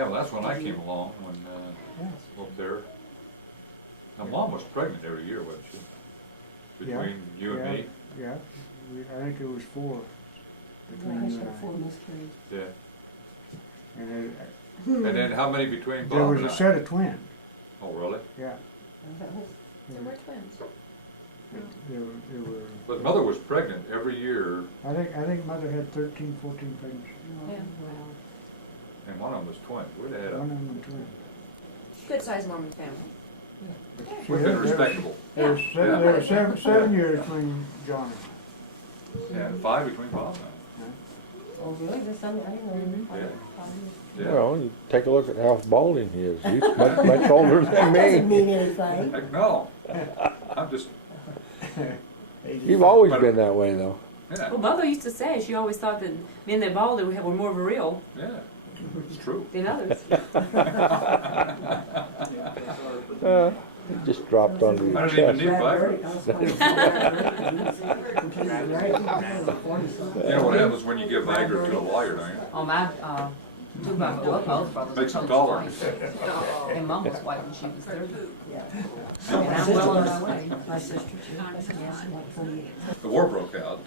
Yeah, well, that's when I came along, when, up there. Now, Mom was pregnant every year, wasn't she? Between you and me? Yeah, I think it was 4 between you and I. 4 miscarriages. Yeah. And And then how many between there Bob was and a I? set of twins, Oh, really? yeah. So we're twins. There were, But Mother was pregnant every year, I think Mother had 13, 14 pregnancies. Yeah. and one of them was twins. Where the heck? One of them were twins. Good sized Mormon family. But Yeah. see, We've been respectable. There was Yeah. there were seven years between John And 5 between Bob and Oh, really? This, I didn't know. I. Yeah. Well, you take a look at how balding he is. He's much older than That doesn't me. mean anything. Heck, no. I'm just, and You've always been that way, though. yeah, Well, Mother used to say she always thought that men that balded were more real yeah. It's true. than others. It just dropped onto I your don't even chest. need Viagra. You know what happens when you give Viagra to a lawyer, don't you? Oh, my, two of my both brothers. Makes them taller. And Mom was white when she was 30. Yeah. And I'm well on my way. My sister too. Yeah, she's like 48. The war broke out.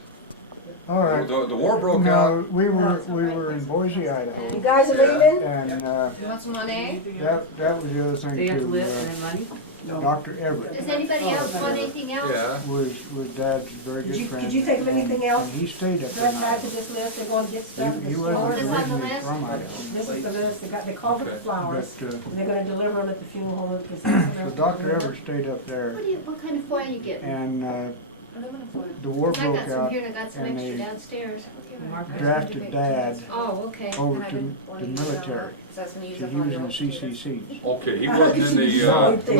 all right. The war broke out. No, we were in Boise, Idaho. You guys are leaving? And You want some money? that was the other thing Do you have to too. live and then money? Dr. Everett Does anybody else want anything else? Yeah. was Dad's very good friend. Did you think of anything else? And he stayed up Do there. I add to this list? They're going to get stuff at He the wasn't store? What's on the originally list? from Idaho. This is the list. They called it the Okay. flowers. But, And they're gonna deliver them at the funeral home because so Dr. Everett stayed up there, What kind of foil you getting? and Aluminum foil. the war I broke got some out, here and I got some and extra they downstairs. drafted Dad Oh, okay. over to the military. That's when you use So up he all was your in the old stickers. CCC. Okay, he wasn't in the, No, He he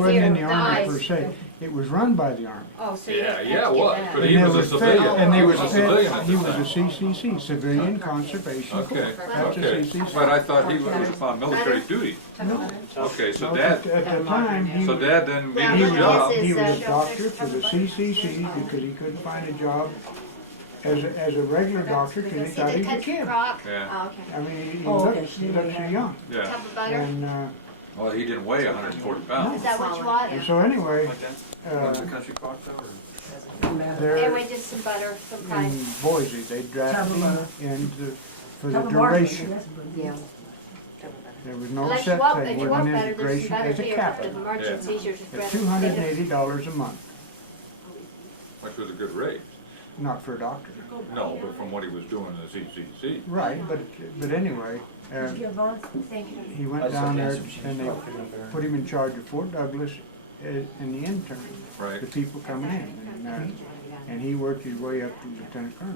wasn't in the Army Dies. per se. It was run by the Army. Oh, so you yeah, have to yeah, it get was, that. but And he they was a was fed- civilian. And they He was was a civilian at he the was a time. CCC, Civilian Conservation Corps. Okay, That's a okay. CCC. But I thought he was upon military duty. No. Okay, so No, Dad, at the time, he so was, Dad then Yeah, made he his but job. this he is, was a doctor for the CCC because he couldn't find a job as a regular doctor because he See thought the he was a country kid. crock? Yeah, Oh, okay. I mean, he Oh, okay, looked she didn't so have- young. yeah. Cup of butter? And Well, he didn't weigh 140 Is pounds. that what you want? so anyway, country clock there Anyway, just some butter, some in fine. Boise, they drafted Cover him into, for the Cover marketing, duration. that's good. Yeah. There was no Unless you set want, thing, if you went want in better, as there's some duration butter as a here. captain If emergencies, you're just at rather. $280 a month, Which was a good rate. not for a doctor. No, but from what he was doing in the CCC. Right, but anyway, Did you get Vaughn? Thank you. he went down there and they put him in charge of Fort Douglas and the intern, Right. the people coming in. And he worked his way up to lieutenant colonel.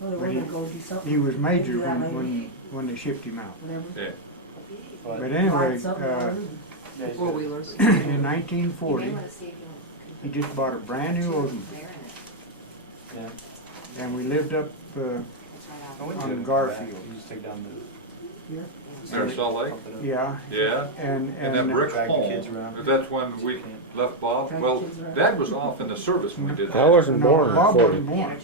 Well, they were gonna go do something. He was major Do that maybe. when they shipped him out. Whatever. Yeah. But anyway, Lights up, Four wheelers. in 1940, he just bought a brand new Oldsmobile. And we lived up on Garfield. You just take down There in Salt Lake? Yeah, Yeah. and And that brick drag the home, kids around. that's when we left Bob. Drag Well, the kids around. Dad was off in the service when we did I that. wasn't no, born in Bob 40. wasn't born.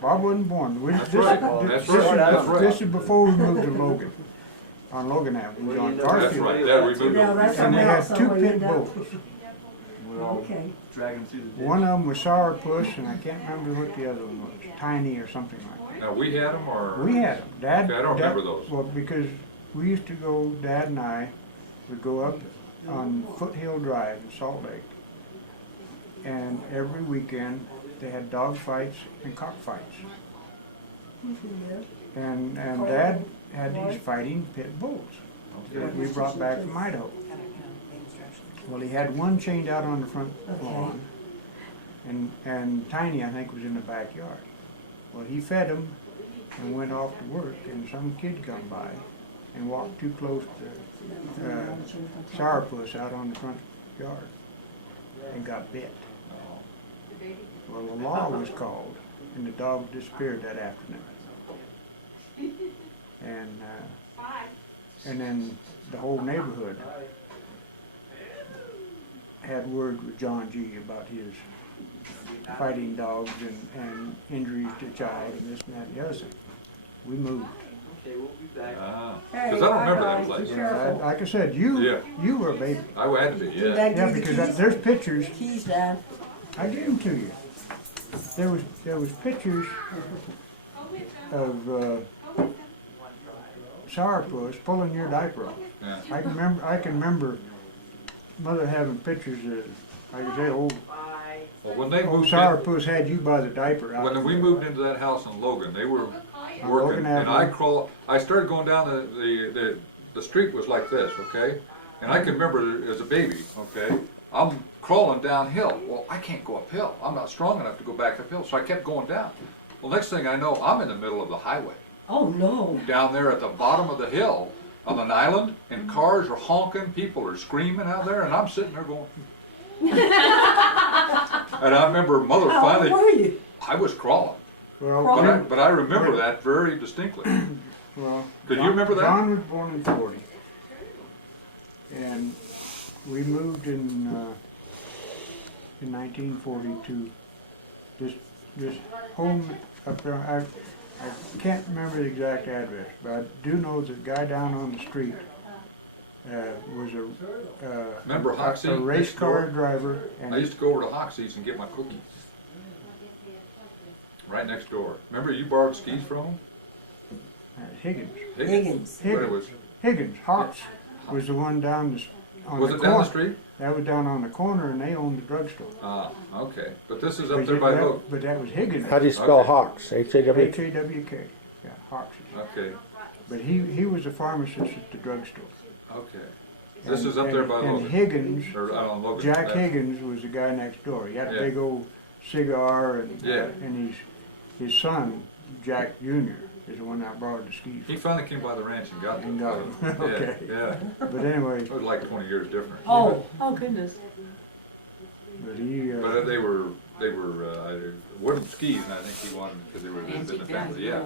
Bob wasn't born. That's right, that's right, that's right. This is before we moved to Logan, on Logan Avenue, on That's Garfield. right, Dad removed Yeah, it. that's And they had somewhere two else, pit somewhere you bulls. We're all Okay. dragging through the ditch. One of them was Sourpuss, and I can't remember what the other one was, Tiny or something like that. Now, we had them or? We had them. Dad. Okay, I don't Dad- remember those. Well, because we used to go, Dad and I would go up on Foothill Drive in Salt Lake. And every weekend, they had dog fights and cockfights. And Dad had these fighting pit bulls that we brought back from Idaho. Well, he had one chained out on the front lawn, and Tiny, I think, was in the backyard. Well, he fed them and went off to work, and some kid come by and walked too close to Sourpuss out on the front yard and got bit. Well, the law was called, and the dog disappeared that afternoon. And then the whole neighborhood had word with John G. about his fighting dogs and injuries to child and this and that and the other thing. We moved. Okay, we'll be back. Hey, Cause I don't remember bye-bye. that place. Be Yeah, careful. like I said, Yeah. you were a baby. I had to be, Did yeah. Dad Yeah, give you because the keys? there's pictures. Keys, Dad. I gave them to you. There was pictures of Sourpuss pulling your diaper off. Yeah. I can remember Mother having pictures of, like I say, old Well, when they moved in, Sourpuss had you by the diaper out. when we moved into that house in Logan, they were On working, Logan and I Avenue. I started going down the street was like this, okay? And I can remember as a baby, okay, I'm crawling downhill. Well, I can't go uphill. I'm not strong enough to go back uphill, so I kept going down. Well, next thing I know, I'm in the middle of the highway, Oh, no. down there at the bottom of the hill on an island, and cars are honking, people are screaming out there, and I'm sitting there going. And I remember Mother How old finally, were you? I was crawling, Well, but I remember that very distinctly. well, Did you John- remember that? John was born in 40. And we moved in 1940 to this home up there. I can't remember the exact address, but I do know the guy down on the street was Remember Hoxie a race next door? car driver. And I used to go over to Hoxie's and get my cookies. Right next door. Remember you borrowed skis from him? Higgins. Higgins. But it was Higgins. Hawks was the one down on was the it down the corner. street? That was down on the corner, and they owned the drugstore. Ah, okay. But this is up there by Logan. But that was Higgins. How do you spell Okay. Hawks? H-A-W? H-A-W-K. Yeah, Hawks. Okay, But he was a pharmacist at the drugstore. okay. This And- is up there by and Logan. Higgins, Or I don't know, Logan. Jack That- Higgins was the guy next door. He had a Yeah. big old cigar, and Yeah. and his son, Jack Jr., is the one that borrowed the skis. He finally came by the ranch and got And them. got 'em. Okay. Yeah, But anyway, it was like 20 years different. Oh, Oh, goodness. but he, But they were wooden skis, and I think he wanted because they were in the Antique family. Yeah,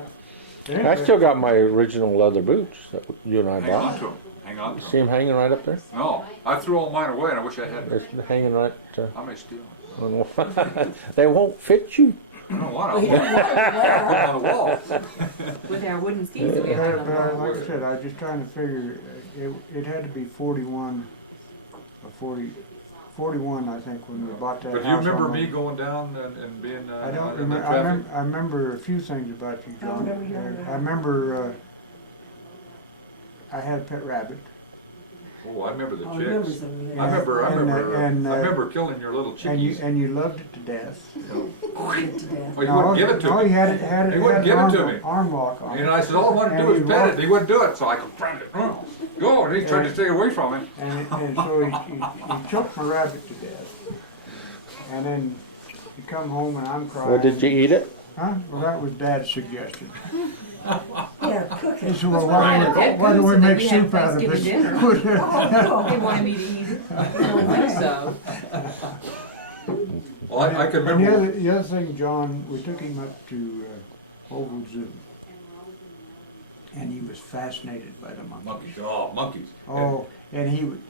anyway, I still got my original leather boots that you and I hang on bought. to them. Hang on to See them. them hanging right up there? No, I threw all mine away, and I wish I had. They're hanging right. I may steal them. On the they won't fit you. I don't want well, he them. didn't want it Put well. them on the wall. With our wooden skis that we but, had on the wall. like I said, I was just trying to figure, it had to be 41, or 41, I think, when we bought that house. But do you remember on me the- going down and being I don't in the remember. traffic? I remember a few things about you, I John. remember hearing that. I remember I had a pet rabbit. Oh, I remember the I remember chicks. some, I remember. And, I remember killing your little chickies. and you loved it to death. Good to death. Well, you wouldn't give it to no, me. he had it He wouldn't had give an it to me. arm lock on And it. I said, all I wanted to do And was he pet walked- it. He wouldn't do it, so I confronted it. Go, and he tried to stay away from it. And so he choked my rabbit to death. And then he come home and I'm crying. Well, did you eat it? Huh? Well, that was Dad's suggestion. Yeah, cook He it. said, well, Right, Dad why do cooks we and then make we have soup out of it? Thanksgiving dinner. Oh, They wanted me to eat it. I don't think so. Well, I can And remember. the other thing, John, we took him up to Oval Zoo. And he was fascinated by the monkeys. Monkeys. Oh, monkeys. Oh, and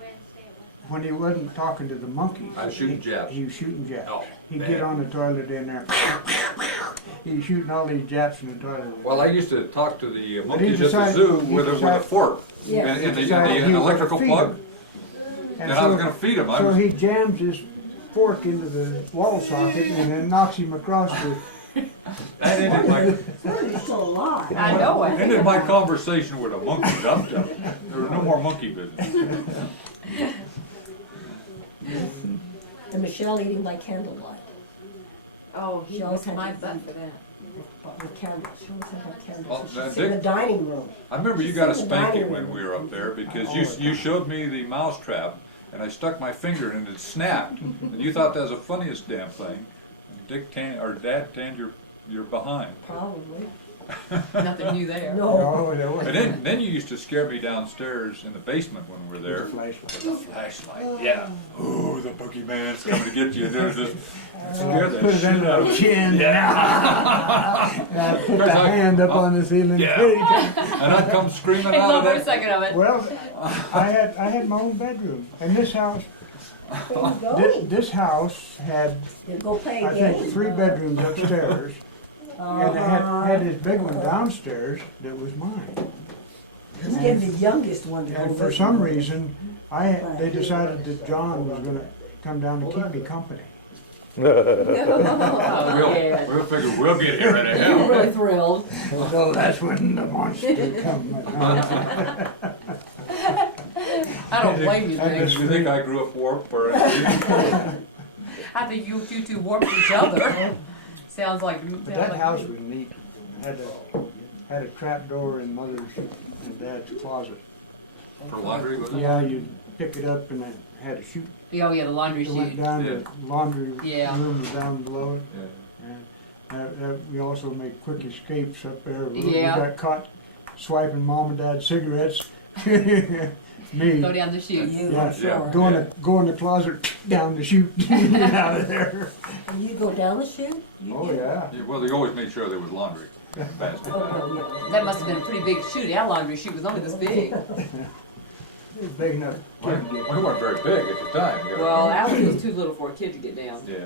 when he wasn't talking to the monkeys. I'd shoot Japs. He was shooting Japs. Oh, He'd man. get on the toilet in there. He's shooting all these Japs in the toilet. Well, I used to talk to the But he monkeys at the decided- zoo he with a decided- fork Yeah. and He the decided he was gonna electrical feed plug. them. And I was going to feed them. I So was, he jams his fork into the wall socket and then knocks him across the. that ended my, he's still alive. I know it. ended my conversation with a monkey. There was no more monkey business. And Michelle eating by candlelight. Oh, he She always was had my to butt eat. for that. With candles. She always had her candles. Oh, So now, she'd sit in the Dick- dining room. I remember you She's got a in the spanking dining when room. we were up there because All you the you time. showed me the mouse trap and I stuck my finger in and it snapped and you thought that was the funniest damn thing. And Dad tanned your behind. Probably. Nothing new there. No. Oh, there was. And then you used to scare me downstairs in the basement when we were there. With the flashlight. With the flashlight, yeah. Oh, the boogeyman's coming to get you. And there was this scare the Put it shit under out of the me. chin. Yeah. And I put Chris, the I- hand up on the ceiling. Yeah. And I'd come screaming I out love of every that. second of it. Well, I had my own bedroom, and this house There you go. this house had You go play a I game. think 3 bedrooms upstairs, And I had this big one downstairs that was mine. He gave the youngest one to go And for with some him. reason, they decided that John was gonna come down to keep me company. Oh, yeah. We'll figure we'll get here in a You were hell. really thrilled. So that's when the monster come. I don't blame you, I Dave. just- You think I grew up warped or? I think you two warped each other. Sounds like. But that house was neat. Had a trap door in Mother's and Dad's closet. For laundry, was it? Yeah, you'd pick it up and it had a chute. Oh yeah, the laundry It went chute. down Yeah. to laundry Yeah. room was down below it. Yeah. And we also made quick escapes up there. We Yeah. got caught swiping Mom and Dad's cigarettes. Me. Go down the chute. You, Yeah, I'm sure. go in the closet, down the chute, get out of there. And you go down the chute? You Oh, did? yeah. Yeah, well, they always made sure there was laundry basket. Oh, yeah. That must have been a pretty big chute. Our laundry chute was only this big. It was big enough. We weren't very big at the time. you gotta Well, remember. ours was too little for a kid to get down. Yeah.